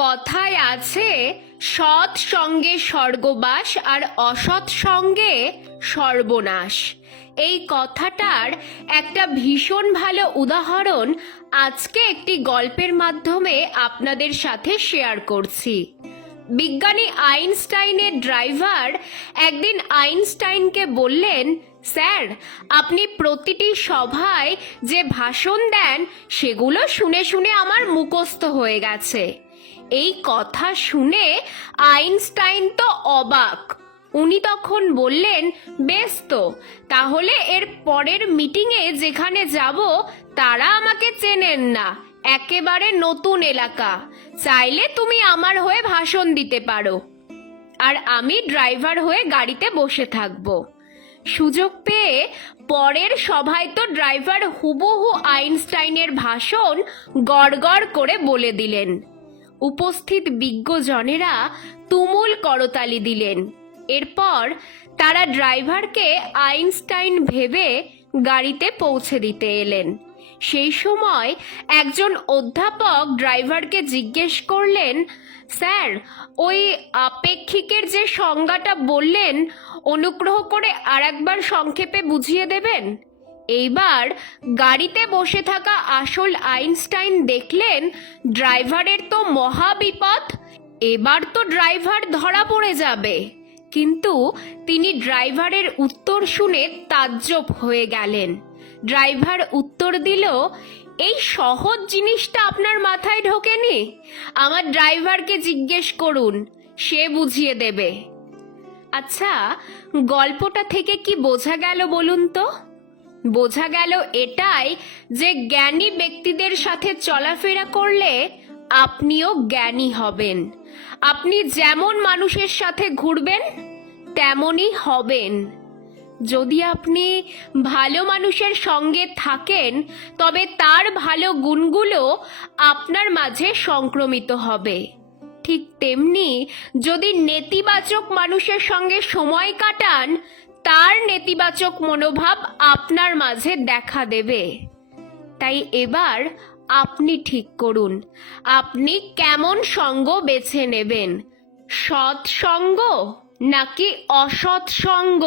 কথায় আছে, সৎ সঙ্গে স্বর্গবাস আর অসৎ সঙ্গে সর্বনাশ। এই কথাটার একটা ভীষণ ভালো উদাহরণ আজকে একটি গল্পের মাধ্যমে আপনাদের সাথে শেয়ার করছি। বিজ্ঞানী আইনস্টাইনের ড্রাইভার একদিন আইনস্টাইনকে বললেন, স্যার, আপনি প্রতিটি সভায় যে ভাষণ দেন সেগুলো শুনে শুনে আমার মুখস্থ হয়ে গেছে। এই কথা শুনে আইনস্টাইন তো অবাক। উনি তখন বললেন, বেশ তো, তাহলে এর পরের মিটিংয়ে যেখানে যাব তারা আমাকে চেনেন না, একেবারে নতুন এলাকা, চাইলে তুমি আমার হয়ে ভাষণ দিতে পারো, আর আমি ড্রাইভার হয়ে গাড়িতে বসে থাকবো। সুযোগ পেয়ে পরের সভায় তো ড্রাইভার হুবহু আইনস্টাইনের ভাষণ গড়গড় করে বলে দিলেন। উপস্থিত বিজ্ঞজনেরা তুমুল করতালি দিলেন। এরপর তারা ড্রাইভারকে আইনস্টাইন ভেবে গাড়িতে পৌঁছে দিতে এলেন। সেই সময় একজন অধ্যাপক ড্রাইভারকে জিজ্ঞেস করলেন, স্যার, ওই আপেক্ষিকের যে সংজ্ঞাটা বললেন, অনুগ্রহ করে আরেকবার সংক্ষেপে বুঝিয়ে দেবেন। এইবার গাড়িতে বসে থাকা আসল আইনস্টাইন দেখলেন ড্রাইভারের তো মহা বিপদ, এবার তো ড্রাইভার ধরা পড়ে যাবে। কিন্তু তিনি ড্রাইভারের উত্তর শুনে তাজ্জব হয়ে গেলেন। ড্রাইভার উত্তর দিল, এই সহজ জিনিসটা আপনার মাথায় ঢোকেনি? আমার ড্রাইভারকে জিজ্ঞেস করুন, সে বুঝিয়ে দেবে। আচ্ছা, গল্পটা থেকে কি বোঝা গেল বলুন তো? বোঝা গেল এটাই যে জ্ঞানী ব্যক্তিদের সাথে চলাফেরা করলে আপনিও জ্ঞানী হবেন। আপনি যেমন মানুষের সাথে ঘুরবেন তেমনই হবেন। যদি আপনি ভালো মানুষের সঙ্গে থাকেন তবে তার ভালো গুণগুলো আপনার মাঝে সংক্রমিত হবে। ঠিক তেমনি যদি নেতিবাচক মানুষের সঙ্গে সময় কাটান, তার নেতিবাচক মনোভাব আপনার মাঝে দেখা দেবে। তাই এবার আপনি ঠিক করুন, আপনি কেমন সঙ্গ বেছে নেবেন, সৎ সঙ্গ নাকি অসৎ সঙ্গ?